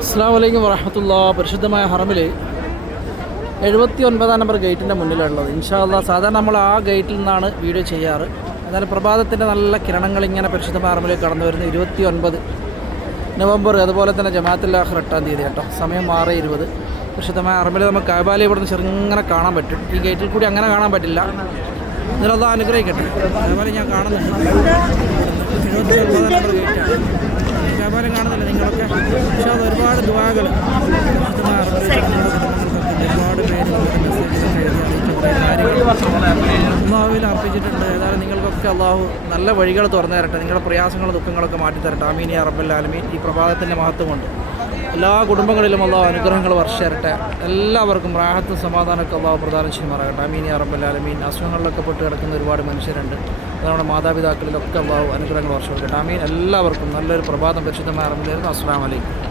അസ്സാം വലൈക്കും വറഹമത്തുള്ള പരിശുദ്ധമായ ഹറമിൽ എഴുപത്തി ഒൻപതാം നമ്പർ ഗേറ്റിന്റെ മുന്നിലുള്ളത്. ഇൻഷാല്ല സാധാരണ നമ്മൾ ആ ഗേറ്റിൽ നിന്നാണ് വീഡിയോ ചെയ്യാറ്. എന്നാൽ പ്രഭാതത്തിന്റെ നല്ല കിരണങ്ങൾ ഇങ്ങനെ പരിശുദ്ധമായ ഹറമിലേക്ക് കടന്നു വരുന്ന ഇരുപത്തി ഒൻപത് നവംബർ അതുപോലെ തന്നെ ജമാഅത്തുല്ലാഹർ എട്ടാം തീയതി കേട്ടോ. സമയം മാറി ഇരുപത്. പരിശുദ്ധമായ ഹറമിൽ നമുക്ക് കാബാലി ഇവിടെ നിന്ന് ചെറുങ്ങനെ കാണാൻ പറ്റും. ഈ ഗേറ്റിൽ കൂടി അങ്ങനെ കാണാൻ പറ്റില്ല. ഇതിനുള്ള അനുഗ്രഹിക്കട്ടെ. അതുപോലെ ഞാൻ കാണുന്നുണ്ട്. എഴുപത്തി ഒൻപതാം നമ്പർ ഗേറ്റാണ്. ദുവാകൾ ഒരുപാട് പേര് അർപ്പിച്ചിട്ടുണ്ട്. ഏതായാലും നിങ്ങൾക്കൊക്കെ അള്ളാഹു നല്ല വഴികൾ തുറന്നു തരട്ടെ. നിങ്ങളുടെ പ്രയാസങ്ങളും ദുഃഖങ്ങളൊക്കെ മാറ്റി തരട്ടെ. അമീനി യാ റബ്ബൽ ആലമീൻ. ഈ പ്രഭാതത്തിന്റെ മഹത്വം കൊണ്ട്. എല്ലാ കുടുംബങ്ങളിലും അള്ളാഹു അനുഗ്രഹങ്ങൾ വർഷിരട്ടെ എല്ലാവർക്കും റാഹത്തും സമാധാനമൊക്കെ അള്ളാഹു പ്രധാനം ചെയ്യുമാറാകട്ടെ അമീനി ആലമീൻ. അസുഖങ്ങളിലൊക്കെ പെട്ട് കിടക്കുന്ന ഒരുപാട് മനുഷ്യരുണ്ട്. നമ്മുടെ മാതാപിതാക്കളിലൊക്കെ അള്ളാഹു അനുഗ്രഹങ്ങൾ വർഷം കിട്ടാം അമീൻ എല്ലാവർക്കും നല്ലൊരു പ്രഭാതം പരിശുദ്ധമായ അറബിലായിരുന്നു അസ്സാം വലൈക്കും